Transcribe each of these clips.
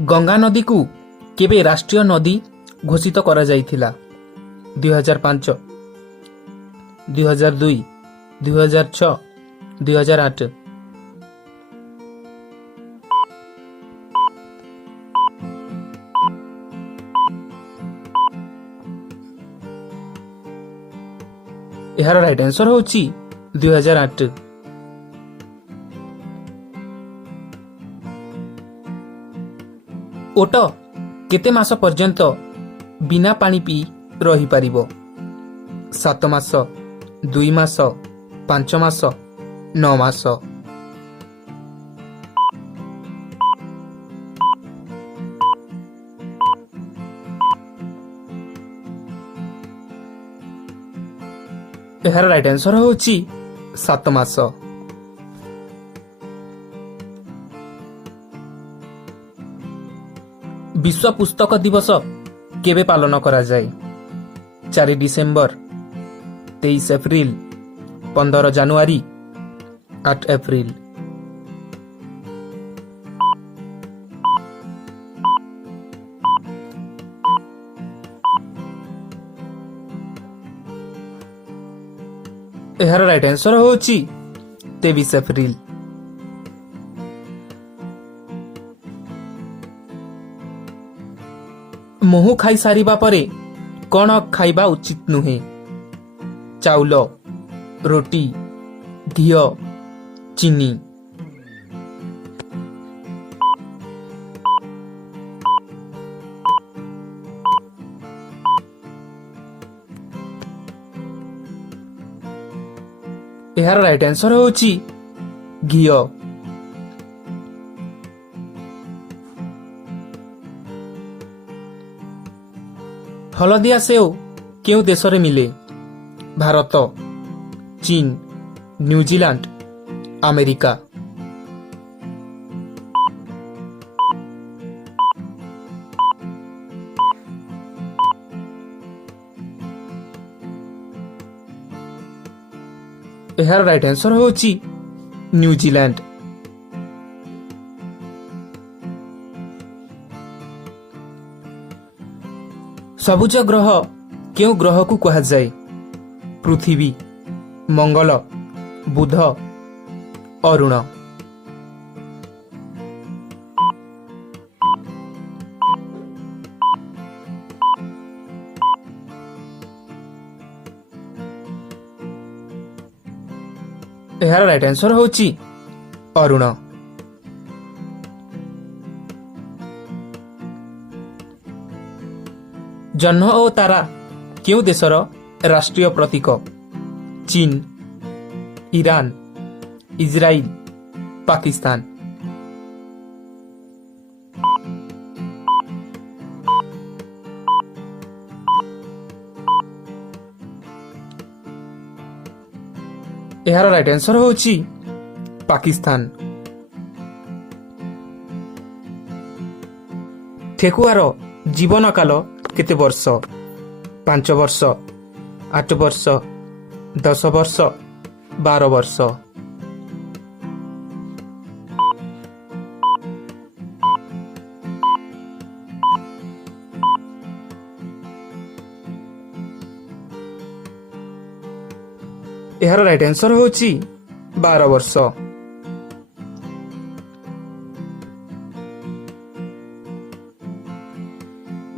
गंगा नदी को केबे राष्ट्रीय नदी घोषित करा जाइथिला? 2005, 2002, 2006, 2008। यार राइट आंसर होची 2008। ओट केते मास पर्यंत बिना पानी पी रही पारिबो? 7 मास, 2 मास, 5 मास, 9 मास। यार राइट आंसर होची 7 मास। विश्व पुस्तक दिवस केबे पालन करा जाए? 4 डिसेम्बर, 23 एप्रिल, 15 जानुआरी, 8 एप्रिल। यार राइट आंसर होची 23 एप्रिल। मोहु खाई सारिबा परे कौन खाइबा उचित नुहे? चाउल, रोटी, घिओ, चीनी। यार राइट आंसर होची घिओ। हलदिया सेव केउ देश रे मिले? भारत, चीन, न्यूजीलैंड, अमेरिका। यार राइट आंसर होची न्यूजीलैंड। सबुज ग्रह केउ ग्रह को कहा जाए? पृथ्वी, मंगल, बुध, अरुण। यार राइट आंसर होची अरुण। जह्न ओ तारा केउ देशर राष्ट्रीय प्रतीक? चीन, ईरान, इजराइल, पाकिस्तान। यार राइट आंसर होची पाकिस्तान। ठेकुआर जीवन काल केते वर्ष? 5 वर्ष, 8 वर्ष, 10 वर्ष, 12 वर्ष। यार राइट आंसर होची 12 वर्ष।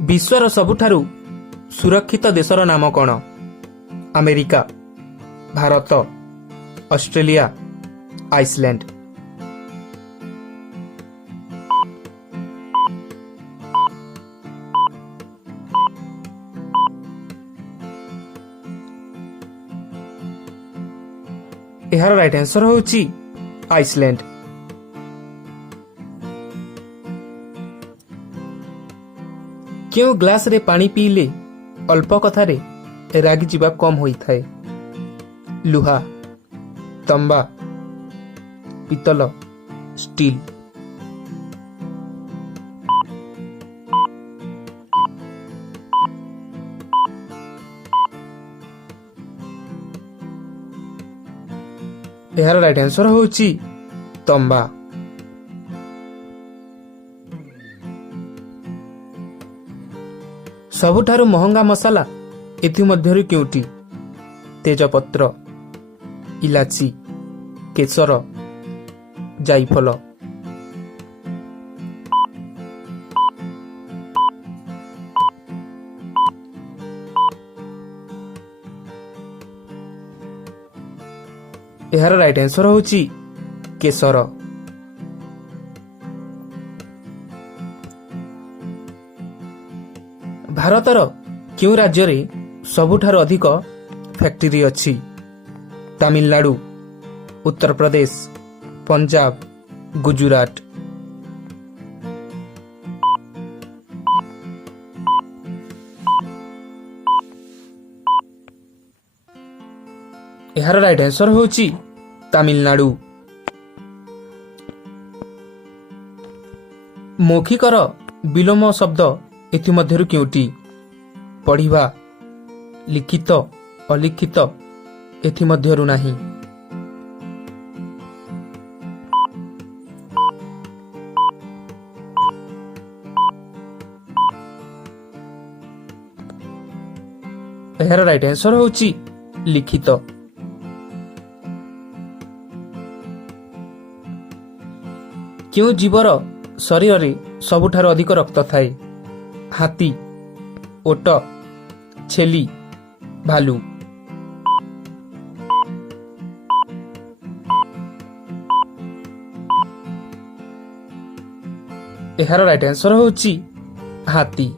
विश्वर सबुठारु सुरक्षित देशर नाम कौन? America, Bharat, Australia, Iceland. यार राइट आंसर होची आइसलैंड। क्यों ग्लास रे पानी पीले अल्प कथारे रागी जीवा कम होई थाए? लुहा, तंबा, पितल, स्टील। यार राइट आंसर होची तंबा। ସବୁଠାରୁ ମହଙ୍ଗା ମସଲା ଏଥିମଧ୍ୟରୁ କେଉଁଟି? ତେଜପତ୍ର, ଇଲାଚି, କେଶର, ଜାଇଫଳ। ଏହାର ରାଇଟ୍ ଆନ୍ସର ହେଉଛି କେଶର। ଭାରତର କେଉଁ ରାଜ୍ୟରେ ସବୁଠାରୁ ଅଧିକ ଫ୍ୟାକ୍ଟରି ଅଛି? ତାମିଲନାଡୁ, ଉତ୍ତରପ୍ରଦେଶ, ପଞ୍ଜାବ, ଗୁଜୁରାଟ। ଏହାର ରାଇଟ୍ ଆନ୍ସର ହେଉଛି ତାମିଲନାଡୁ। ମୌଖିକର ବିଲୋମ ଶବ୍ଦ ଏଥିମଧ୍ୟରୁ କେଉଁଟି? ପଢ଼ିବା, ଲିଖିତ, ଅଲିଖିତ। ଏଥିମଧ୍ୟରୁ ନାହିଁ। ଏହାର ରାଇଟ୍ ଆନ୍ସର ହେଉଛି ଲିଖିତ। କେଉଁ ଜୀବର ଶରୀରରେ ସବୁଠାରୁ ଅଧିକ ରକ୍ତ ଥାଏ? ହାତୀ, ଓଟ, ଛେଲି, ଭାଲୁ। ଏହାର ରାଇଟ୍ ଆନ୍ସର ହେଉଛି ହାତୀ।